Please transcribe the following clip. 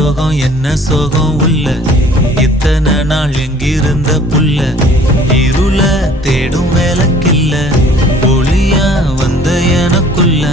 சோகம் என்ன சோகம் உள்ள இத்தனை நாள் எங்கிருந்த புள்ள இருள தேடும் வேலைக்கில்ல ஒளியா வந்த எனக்குள்ள